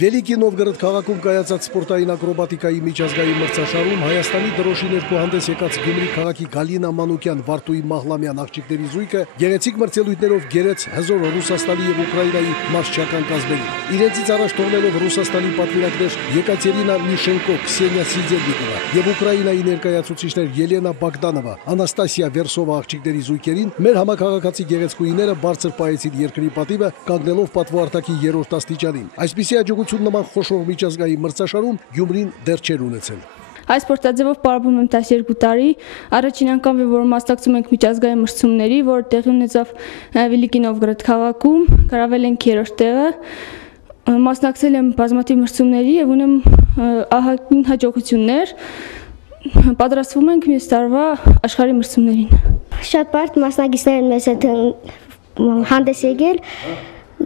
Վելիկի Նովգորոդ քաղաքում կայացած սպորտային ակրոբատիկայի միջազգային մրցաշարում Հայաստանի դրոշի ներքո հանդես եկած Գյումրի քաղաքի Գալինա Մանուկյան, Վարդուհի Մահլամյան աղջիկների զույգը գեղեցիկ մրցելույթներով գերեց հզոր Ռուսաստանի եւ Ուկրաինայի մարզչական կազմերին։ Իրենցից առաջ թողնելով Ռուսաստանի պատվիրակներ Եկատերինա Միշենկո, Քսենիա Սիդելնիկովա եւ Ուկրաինայի ներկայացուցիչներ Ելենա Բոգդանովա, Անաստասիա Վերսովա աղջիկների զույգերին մեր համակարգացի գեղեցկուհիները բարձր պահեցին երկրի պատիվը, կանգնելով պատվո երրորդ աստիճանին։ Այսպիսի հաջողություն նման խոշոր միջազգային մրցաշարում Գյումրին դեռ չէր ունեցել։ Այս սպորտաձևով պարապում եմ 12 տարի, առաջին անգամ որ մասնակցում ենք միջազգային մրցումների, որ տեղի ունեցավ Վելիկի Նովգորոդ քաղաքում, գրավել ենք 3-րդ տեղը, մասնակցել եմ բազմաթիվ մրցումների եւ ունեմ ահագին հաջողություններ, պատրաստվում ենք մյուս տարվա աշխարհի մրցումներին։ Շատ բարդ մասնակիցներ են մեզ հետ հանդես եկել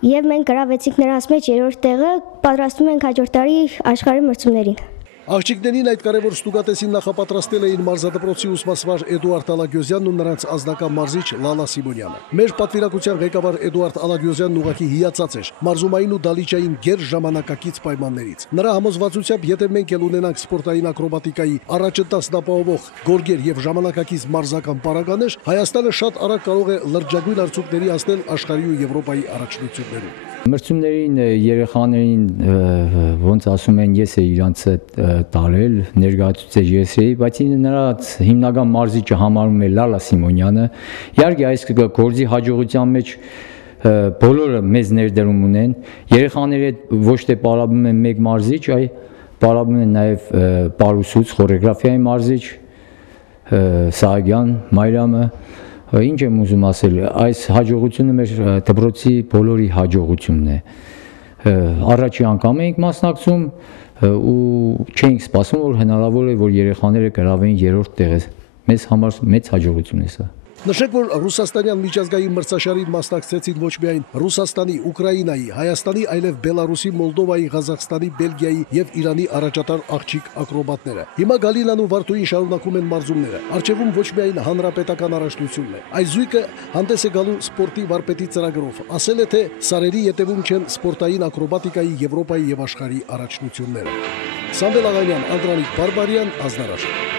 եւ մենք գրավեցինք նրանց մեջ 3-րդ տեղը, պատրաստվում ենք հաջորդ տարի աշխարհի մրցումներին։ Աղջիկներին այդ կարևոր ստուգատեսին նախապատրաստել էին մարզադպրոցի ուսմասվար Էդուարդ Ալագյոզյանն ու նրանց ազնական մարզիչ Լալա Սիմոնյանը։ Մեր պատվիրակության ղեկավար Էդուարդ Ալագյոզյանն ուղղակի հիացած էր մարզումային ու դալիճային գեր ժամանակակից պայմաններից։ Նրա համոզվածությամբ, եթե մենք էլ ունենանք սպորտային ակրոբատիկայի առաջընթացն ապահովող գորգեր եւ ժամանակակից մարզական պարագաներ, Հայաստանը շատ արագ կարող է լրջագույն արդյունքների հասնել աշխարհի ու Եվրոպայի առաջնություններում։ Մրցումներին երեխաներին ոնց ասում են, ես եմ իրանց տարել, ներկայացուցիչ ես էի, բայց նրանց հիմնական մարզիչը համարում է Լալա Սիմոնյանը։ Իհարկե այս գործի հաջողության մեջ բոլորը մեծ ներդրում ունեն։ Երեխաների հետ ոչ թե պարապում են մեկ մարզիչ, այլ պարապում են նաև պարուսուց, խորեգրաֆիայի մարզիչ Սահակյան, Մայրամը։ Ինչ եմ ուզում ասել, այս հաջողությունը մեր դպրոցի բոլորի հաջողությունն է։ Առաջի անգամ ենք մասնակցում ու չենք սպասում, որ հնարավոր է, որ երեխաները գրավեն 3-րդ տեղը։ Մեզ համար մեծ հաջողություն է սա։ Նշեք, որ ռուսաստանյան միջազգային մրցաշարին մասնակցեցին ոչ միայն Ռուսաստանի, Ուկրաինայի, Հայաստանի, այլև Բելարուսի, Մոլդովայի, Ղազախստանի, Բելգիայի եւ Իրանի առաջատար աղջիկ ակրոբատները։ Հիմա Գալինան ու Վարդուհին շարունակում են մարզումները։ Առջևում ոչ միայն հանրապետական առաջնությունն է։ Այս զույգը հանդես է գալու սպորտի վարպետի ծրագրով։ Ասել է, թե սարերի ետևում չեն սպորտային ակրոբատիկայի Եվրոպայի եւ աշխարհի առաջնությունները։ Սամվել Աղանյան, Անդրանիկ Բարբարյան, Ազնարաշ։